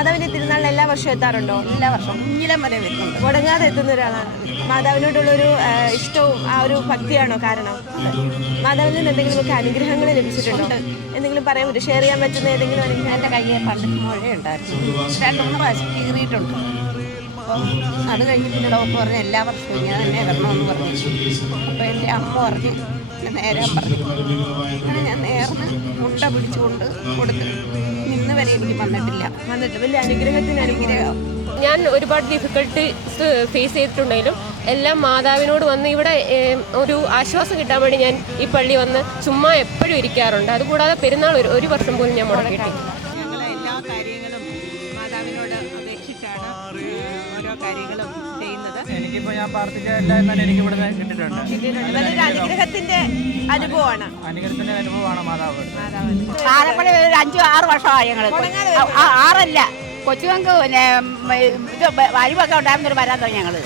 മാതാവിന്റെ തിരുനാളിൽ എല്ലാ വർഷവും എത്താറുണ്ടോ? എല്ലാ വർഷവും കുഞ്ഞിലം വരെ വരുന്നുണ്ട്. മുടങ്ങാതെ എത്തുന്ന ഒരാളാണ്. മാതാവിനോടുള്ളൊരു ഇഷ്ടവും ആ ഒരു ഭക്തിയാണോ കാരണം? മാതാവിൽ നിന്ന് എന്തെങ്കിലുമൊക്കെ അനുഗ്രഹങ്ങൾ ലഭിച്ചിട്ടുണ്ടോ? എന്തെങ്കിലും പറയാൻ പറ്റും, ഷെയർ ചെയ്യാൻ പറ്റുന്ന ഏതെങ്കിലും അനുഗ്രഹം? എൻ്റെ കയ്യിൽ പണ്ട് മുഴയുണ്ടായിരുന്നു, 2-3 പ്രാവശ്യം കീറിയിട്ടുണ്ട്. അപ്പം അത് കഴിഞ്ഞ് പിന്നെ ഡോക്ടർ പറഞ്ഞ് എല്ലാ വർഷവും ഇങ്ങനെ തന്നെ വരണമെന്ന് പറഞ്ഞു. അപ്പോൾ എൻ്റെ അമ്മ പറഞ്ഞ് നേരാൻ പറഞ്ഞു. അങ്ങനെ ഞാൻ നേർന്ന് മുട്ട പിടിച്ചുകൊണ്ട് കൊടുത്ത് ഇന്ന് വരെ എനിക്ക് വന്നിട്ട് വലിയ അനുഗ്രഹത്തിന് അനുഗ്രഹം. ഞാൻ ഒരുപാട് ഡിഫിക്കൽട്ടീസ് ഫേസ് ചെയ്തിട്ടുണ്ടെങ്കിലും എല്ലാം മാതാവിനോട് വന്ന് ഇവിടെ ഒരു ആശ്വാസം കിട്ടാൻ വേണ്ടി ഞാൻ ഈ പള്ളി വന്ന് ചുമ്മാ എപ്പോഴും ഇരിക്കാറുണ്ട്. അതുകൂടാതെ പെരുന്നാൾ ഒരു വർഷം പോലും ഞാൻ മുടക്കിയിട്ടില്ല. ഞങ്ങൾ എല്ലാ കാര്യങ്ങളും മാതാവിനോട് അപേക്ഷിച്ചാണ് ഓരോ കാര്യങ്ങളും ചെയ്യുന്നത്. എനിക്കിപ്പോൾ ഞാൻ പ്രാർത്ഥിച്ച എല്ലാം തന്നെ എനിക്ക് ഇവിടുന്ന് കിട്ടിയിട്ടുണ്ട്. അതൊരു അനുഗ്രഹത്തിന്റെ അനുഭവമാണ്. അനുഗ്രഹത്തിന്റെ അനുഭവമാണ് മാതാവ്. പാലപ്പള്ളി 5-6 വർഷമായി ഞങ്ങൾ. 6 അല്ല, കൊച്ചുങ്ങൾക്ക് പിന്നെ ഇത് വഴിവൊക്കെ ഉണ്ടായിരുന്നൊരു വരാൻ തുടങ്ങി ഞങ്ങൾ.